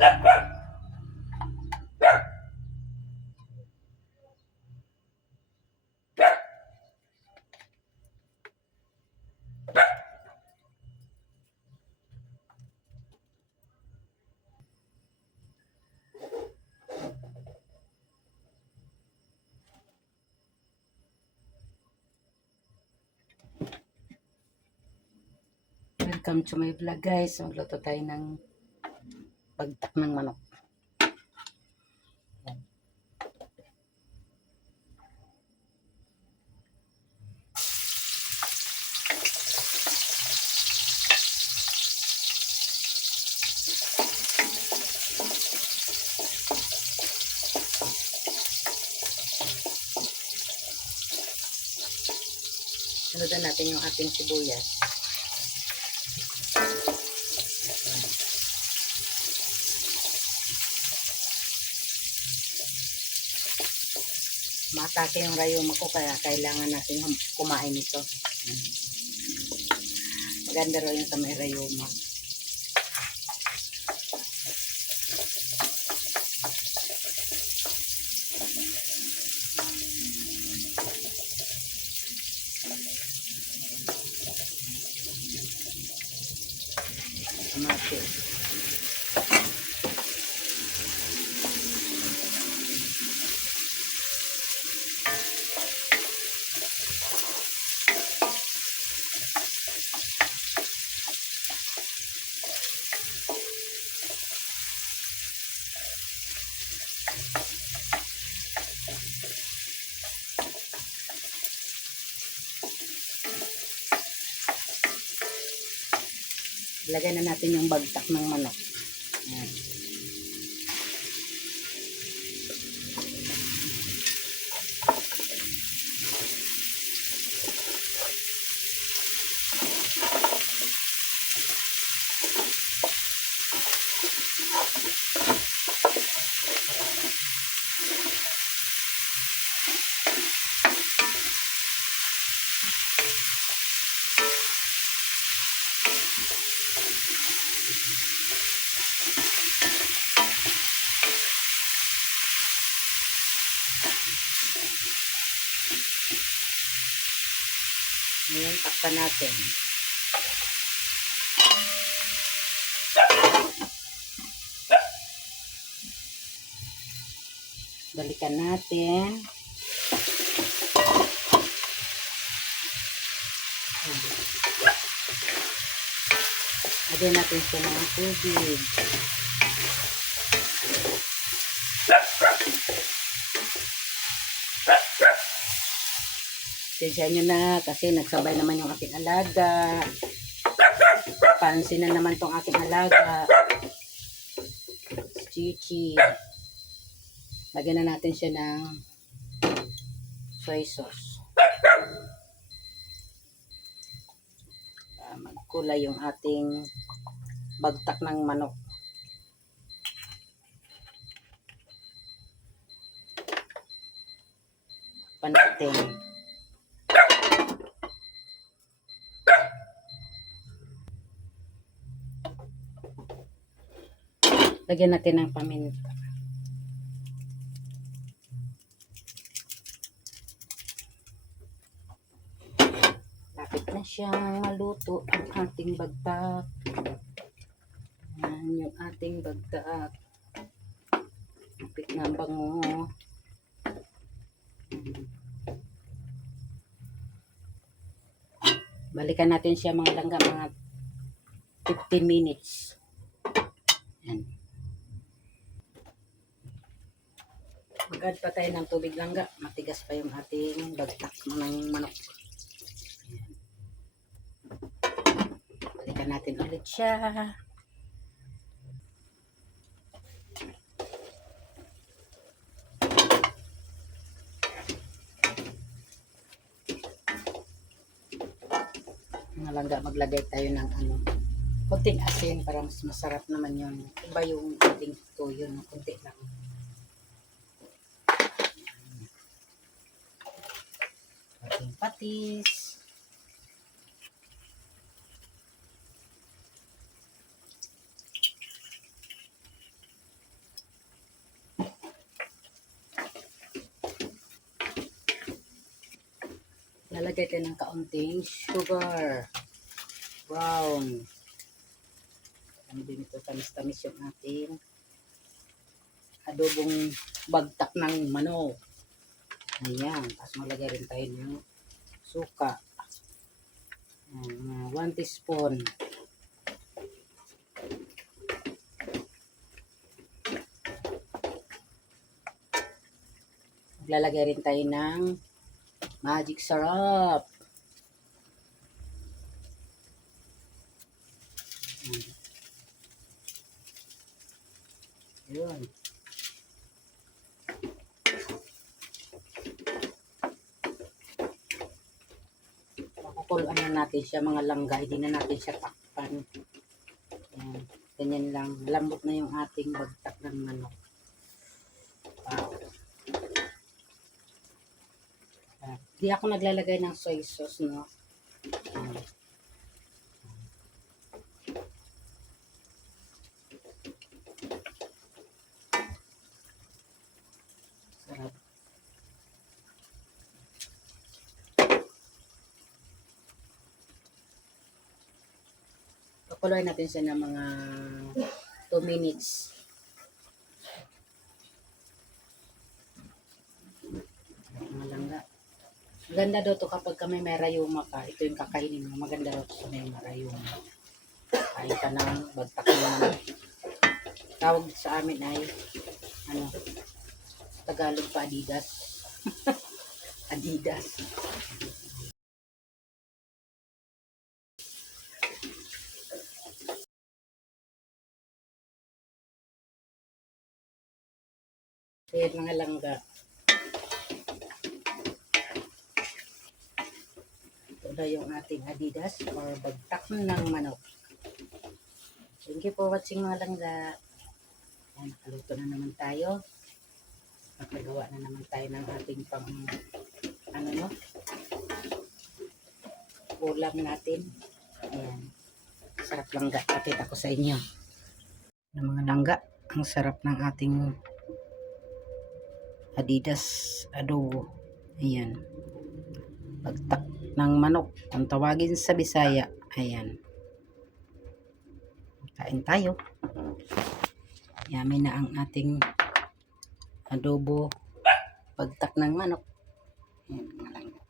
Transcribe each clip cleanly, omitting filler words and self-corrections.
Welcome to my vlog guys. Magluto tayo ng bagtak ng manok. Saludan natin yung ating sibuyas. Matake yung rayuma ko kaya kailangan natin kumain ito. Maganda raw yung sa may rayuma. Mati. Lagay na natin yung bagtak ng manok. Ayan. Ngayon, takpan natin. Balikan natin. Lagyan natin siya ng tubig. Sensya nyo na kasi nagsabay naman yung aking alaga. Pansin na naman tong aking alaga. Chichi. Lagyan na natin siya ng soy sauce. Magkulay yung ating bagtak ng manok. Panatin. Lagyan natin ng paminta. Lapit na siyang maluto ang ating bagtak. Yan yung ating bagtak. Lapit na ang bango. Balikan natin siya mga langga, mga 15 minutes. Yan. Mag-add pa tayo ng tubig langga. Matigas pa yung ating bagtak ng manok. Yan. Balikan natin ulit siya. Mga langga, maglagay tayo ng konting asin para mas masarap naman yun. Iba yung ating tuyo, no? Konti lang. Ating patis. Lalagay tayo ng kaunting sugar. Brown. Ano din ito, tamis-tamis yung ating adobong bagtak ng manok. Ayan. Tapos maglagay rin tayo ng suka. 1 teaspoon. Maglalagay rin tayo ng magic sarap. Ayun. Pakukuluan na natin siya mga langga. Hindi na natin siya takpan. Ayan. Ganyan lang. Lambot na yung ating bagtak ng manok. Wow. Di ako naglalagay ng soy sauce, no? Sarap. Pakuluan natin siya ng mga 2 minutes. Mga langga. Maganda daw to kapag may merayuma ka. Ito yung kakainin mo. Maganda daw to sa may merayuma. Kain ka ng bagtak naman. Tawag sa amin ay Tagalog pa Adidas. Adidas. Kaya mga langga. Ito na yung ating Adidas or bagtak ng manok. Thank you for watching mga langga. Ayan, nakaluto na naman tayo. Nakagawa na naman tayo ng ating pang ulam natin. Ayan. Sarap langga. Pakita ko sa inyo. Ng mga langga. Ang sarap ng ating Adidas adobo. Ayan. Bagtak ng manok. Kung tawagin sa Bisaya. Ayan. Kain tayo. Yummy na ang ating adobo bagtak ng manok. Ayan, mga langga.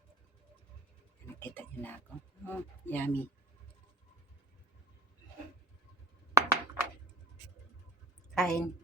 Nakita nyo na ako. Yummy. Kain.